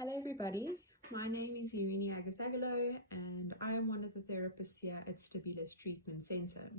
Hello everybody, my name is Irene Agathagalo and I am one of the therapists here at Stabilis Treatment Center.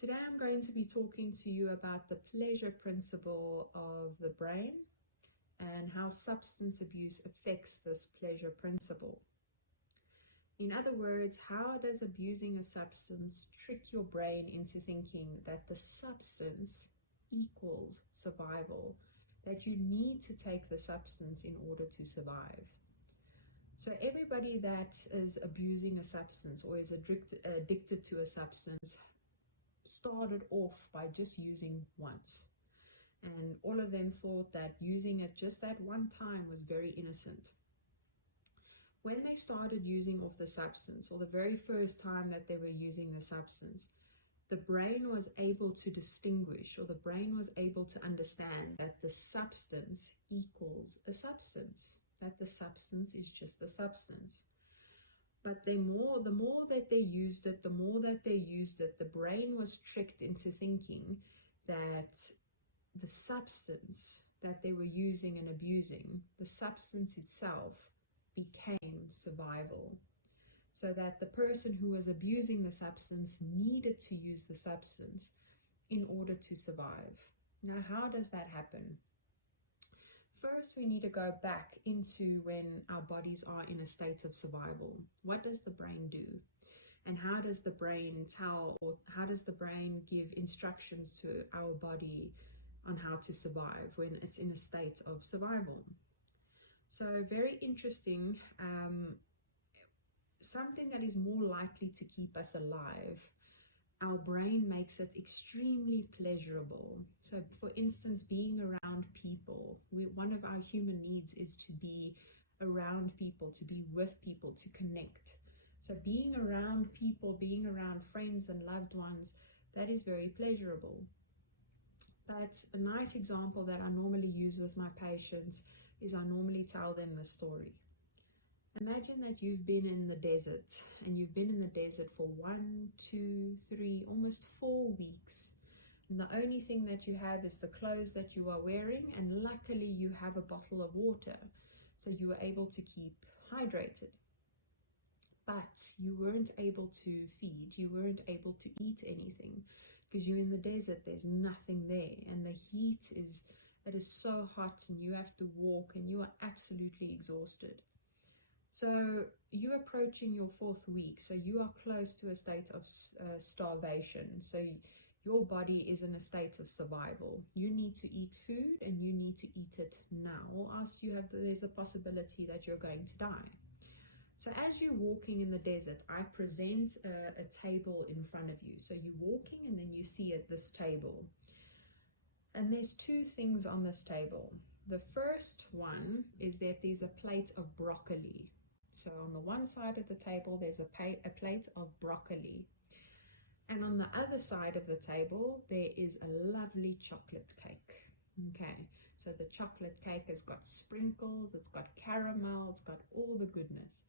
Today I'm going to be talking to you about the pleasure principle of the brain and how substance abuse affects this pleasure principle. In other words, how does abusing a substance trick your brain into thinking that the substance equals survival? That you need to take the substance in order to survive. So everybody that is abusing a substance or is addicted to a substance started off by just using once. And all of them thought that using it just that one time was very innocent. When they started using off the substance, or the very first time that they were using the substance, the brain was able to distinguish, or the brain was able to understand that the substance equals a substance, that the substance is just a substance. But the more that they used it, the brain was tricked into thinking that the substance that they were using and abusing, the substance itself, became survival. So that the person who was abusing the substance needed to use the substance in order to survive. Now, how does that happen? First, we need to go back into when our bodies are in a state of survival. What does the brain do? And how does the brain tell, or how does the brain give instructions to our body on how to survive when it's in a state of survival? So very interesting. Something that is more likely to keep us alive, our brain makes it extremely pleasurable. So for instance, being around people, one of our human needs is to be around people, to be with people, to connect. So being around people, being around friends and loved ones, that is very pleasurable. But a nice example that I normally use with my patients is I normally tell them the story. Imagine that you've been in the desert, and you've been in the desert for 1, 2, 3, almost 4 weeks. And the only thing that you have is the clothes that you are wearing, and luckily you have a bottle of water, so you were able to keep hydrated. But you weren't able to feed, you weren't able to eat anything, because you're in the desert, there's nothing there, and the heat it is so hot, and you have to walk, and you are absolutely exhausted. So you're approaching your 4th week, so you are close to a state of starvation. So your body is in a state of survival. You need to eat food, and you need to eat it now, or else there's a possibility that you're going to die. So as you're walking in the desert, I present a table in front of you. So you're walking, and then you see this table. And there's 2 things on this table. The first one is that there's a plate of broccoli. So on the one side of the table, there's a plate of broccoli. And on the other side of the table, there is a lovely chocolate cake. Okay, so the chocolate cake has got sprinkles, it's got caramel, it's got all the goodness.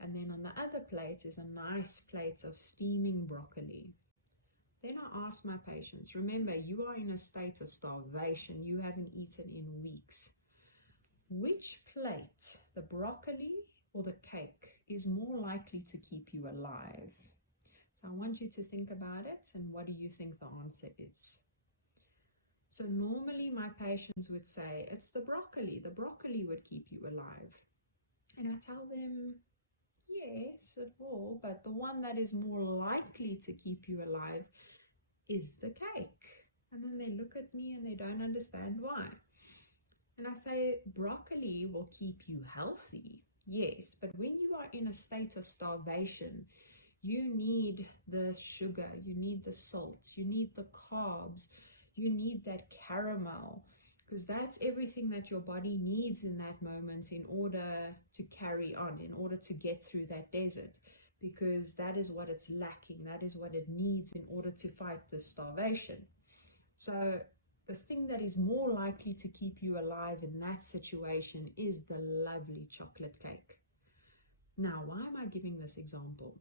And then on the other plate is a nice plate of steaming broccoli. Then I ask my patients, remember, you are in a state of starvation. You haven't eaten in weeks. Which plate, the broccoli or the cake, is more likely to keep you alive? So I want you to think about it, and what do you think the answer is? So normally my patients would say, it's the broccoli. The broccoli would keep you alive. And I tell them, yes, it will, but the one that is more likely to keep you alive is the cake. And then they look at me and they don't understand why. And I say, broccoli will keep you healthy. Yes, but when you are in a state of starvation, you need the sugar, you need the salt, you need the carbs, you need that caramel, because that's everything that your body needs in that moment in order to carry on, in order to get through that desert, because that is what it's lacking, that is what it needs in order to fight the starvation. So the thing that is more likely to keep you alive in that situation is the lovely chocolate cake. Now, why am I giving this example?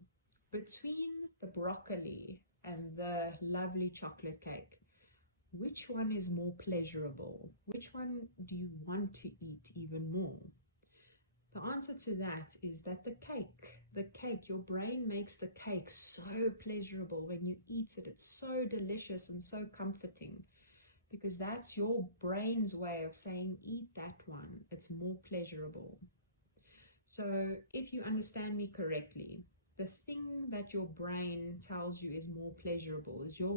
Between the broccoli and the lovely chocolate cake, which one is more pleasurable? Which one do you want to eat even more? The answer to that is that the cake, your brain makes the cake so pleasurable. When you eat it, it's so delicious and so comforting, because that's your brain's way of saying, eat that one, it's more pleasurable. So if you understand me correctly, the thing that your brain tells you is more pleasurable is your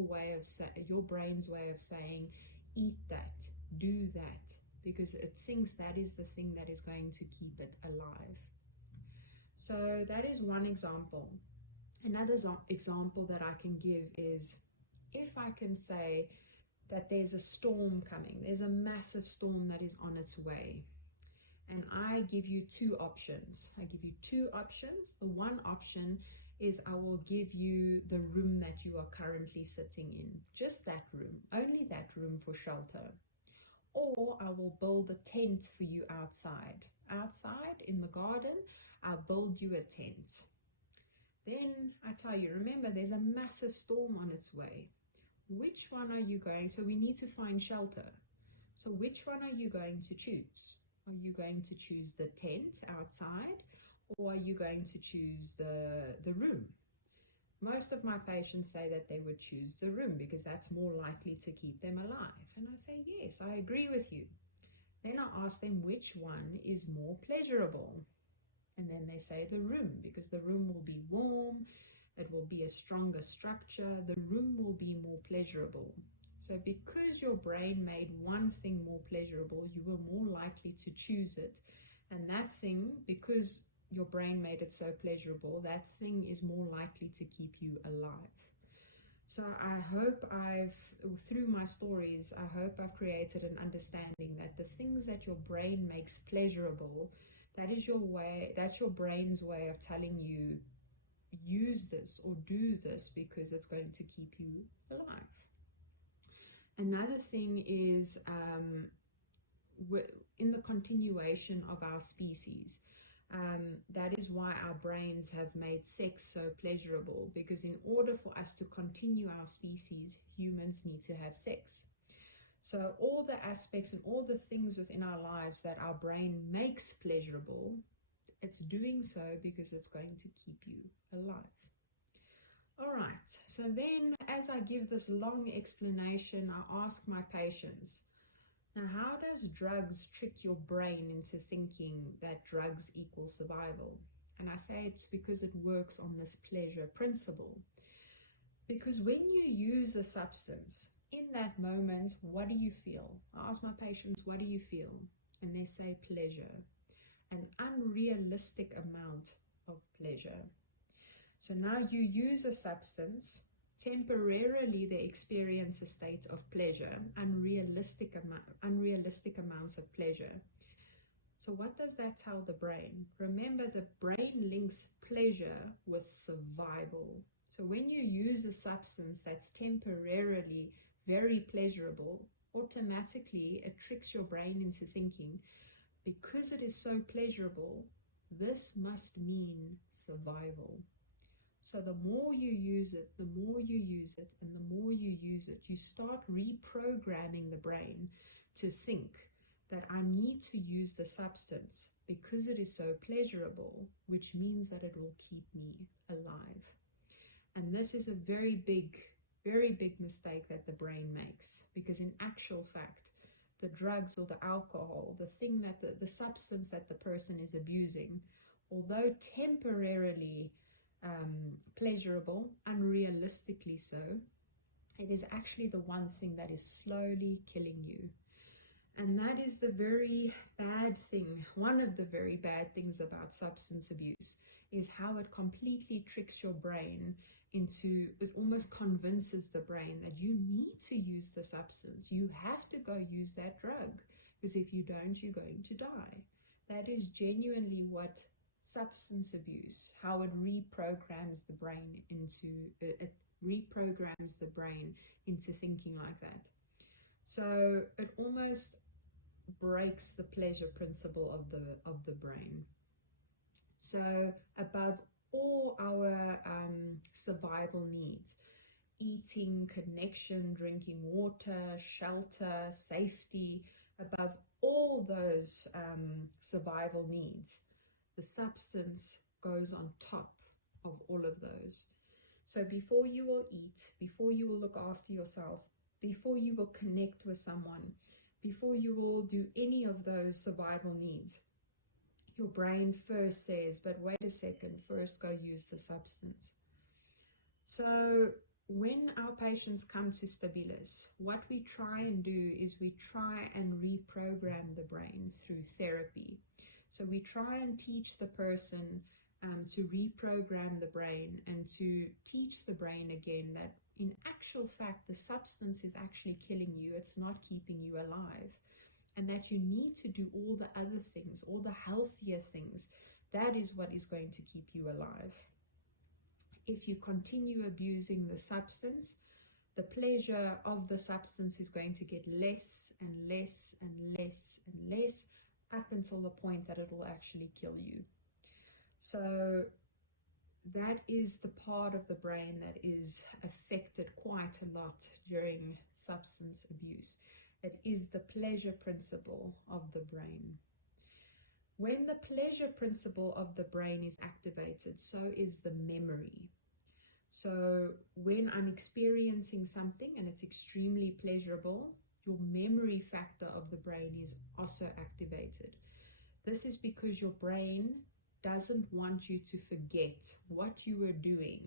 brain's way of saying, eat that, do that, because it thinks that is the thing that is going to keep it alive. So that is one example. Another example that I can give is, if I can say that there's a storm coming, there's a massive storm that is on its way, and I give you two options. The one option is I will give you the room that you are currently sitting in, just that room, only that room for shelter. Or I will build a tent for you outside. Outside in the garden, I'll build you a tent. Then I tell you, remember, there's a massive storm on its way. Which one are you going? So we need to find shelter. So which one are you going to choose? Are you going to choose the tent outside, or are you going to choose the room? Most of my patients say that they would choose the room because that's more likely to keep them alive. And I say, yes, I agree with you. Then I ask them which one is more pleasurable. And then they say the room, because the room will be warm, it will be a stronger structure, the room will be more pleasurable. So because your brain made one thing more pleasurable, you were more likely to choose it. And that thing, because your brain made it so pleasurable, that thing is more likely to keep you alive. So I hope through my stories, I hope I've created an understanding that the things that your brain makes pleasurable, that's your brain's way of telling you, use this or do this because it's going to keep you alive. Another thing is, in the continuation of our species, that is why our brains have made sex so pleasurable, because in order for us to continue our species, humans need to have sex. So all the aspects and all the things within our lives that our brain makes pleasurable, it's doing so because it's going to keep you alive. All right, so then as I give this long explanation, I ask my patients, now how does drugs trick your brain into thinking that drugs equal survival? And I say it's because it works on this pleasure principle. Because when you use a substance, in that moment, what do you feel? I ask my patients, what do you feel? And they say pleasure, an unrealistic amount of pleasure. So now you use a substance, temporarily they experience a state of pleasure, unrealistic amounts of pleasure. So what does that tell the brain? Remember, the brain links pleasure with survival. So when you use a substance that's temporarily very pleasurable, automatically it tricks your brain into thinking, because it is so pleasurable, this must mean survival. So the more you use it, and the more you use it, you start reprogramming the brain to think that I need to use the substance because it is so pleasurable, which means that it will keep me alive. And this is a very big mistake that the brain makes, because in actual fact, the drugs or the alcohol, the substance that the person is abusing, although temporarily pleasurable, unrealistically so, it is actually the one thing that is slowly killing you. And that is the very bad thing. One of the very bad things about substance abuse is how it completely tricks your brain into, it almost convinces the brain that you need to use the substance. You have to go use that drug, because if you don't, you're going to die. That is genuinely what substance abuse, how it reprograms the brain into thinking like that. So it almost breaks the pleasure principle of the brain. So above all our survival needs, eating, connection, drinking water, shelter, safety, above all those survival needs, the substance goes on top of all of those. So before you will eat, before you will look after yourself, before you will connect with someone, before you will do any of those survival needs, your brain first says, but wait a second, first go use the substance. So when our patients come to Stabilis, what we try and do is we try and reprogram the brain through therapy. So we try and teach the person to reprogram the brain and to teach the brain again that in actual fact the substance is actually killing you, it's not keeping you alive, and that you need to do all the other things, all the healthier things. That is what is going to keep you alive. If you continue abusing the substance, the pleasure of the substance is going to get less and less and less and less up until the point that it will actually kill you. So that is the part of the brain that is affected quite a lot during substance abuse. It is the pleasure principle of the brain. When the pleasure principle of the brain is activated, so is the memory. So when I'm experiencing something and it's extremely pleasurable, your memory factor of the brain is also activated. This is because your brain doesn't want you to forget what you were doing,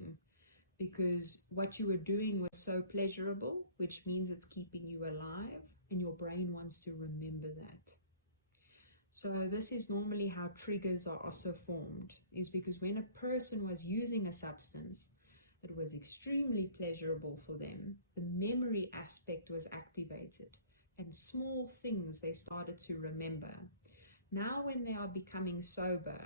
because what you were doing was so pleasurable, which means it's keeping you alive, and your brain wants to remember that. So this is normally how triggers are also formed, is because when a person was using a substance, it was extremely pleasurable for them, the memory aspect was activated, and small things they started to remember. Now when they are becoming sober,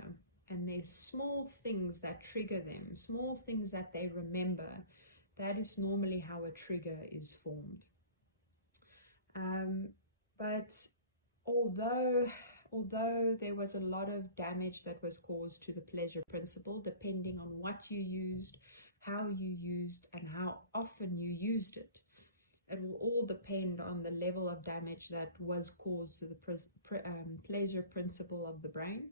and there's small things that trigger them, small things that they remember, that is normally how a trigger is formed. But although there was a lot of damage that was caused to the pleasure principle, depending on what you used, how you used, and how often you used it, it will all depend on the level of damage that was caused to the pleasure principle of the brain.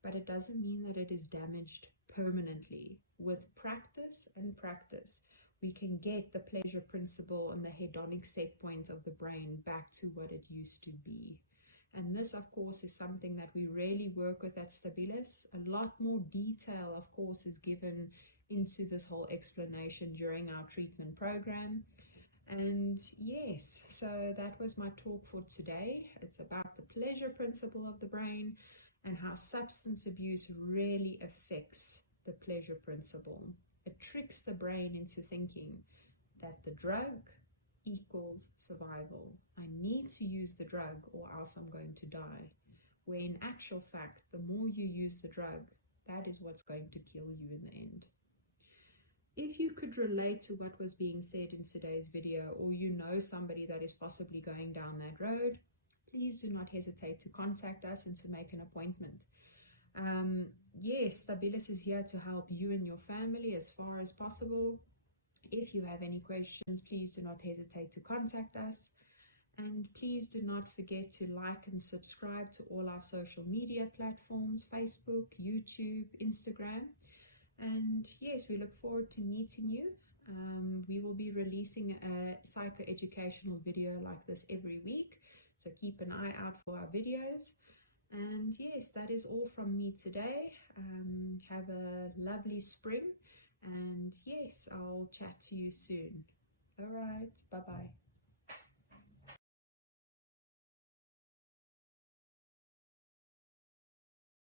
But it doesn't mean that it is damaged permanently. With practice and practice, we can get the pleasure principle and the hedonic set point of the brain back to what it used to be. And this, of course, is something that we really work with at Stabilis. A lot more detail, of course, is given into this whole explanation during our treatment program. And yes, so that was my talk for today. It's about the pleasure principle of the brain and how substance abuse really affects the pleasure principle. It tricks the brain into thinking that the drug equals survival. I need to use the drug or else I'm going to die. Where in actual fact, the more you use the drug, that is what's going to kill you in the end. If you could relate to what was being said in today's video, or you know somebody that is possibly going down that road, please do not hesitate to contact us and to make an appointment. Yes, Stabilis is here to help you and your family as far as possible. If you have any questions, please do not hesitate to contact us. And please do not forget to like and subscribe to all our social media platforms, Facebook, YouTube, Instagram. And yes, we look forward to meeting you. We will be releasing a psychoeducational video like this every week. So keep an eye out for our videos. And yes, that is all from me today. Have a lovely spring. And yes, I'll chat to you soon. All right. Bye-bye.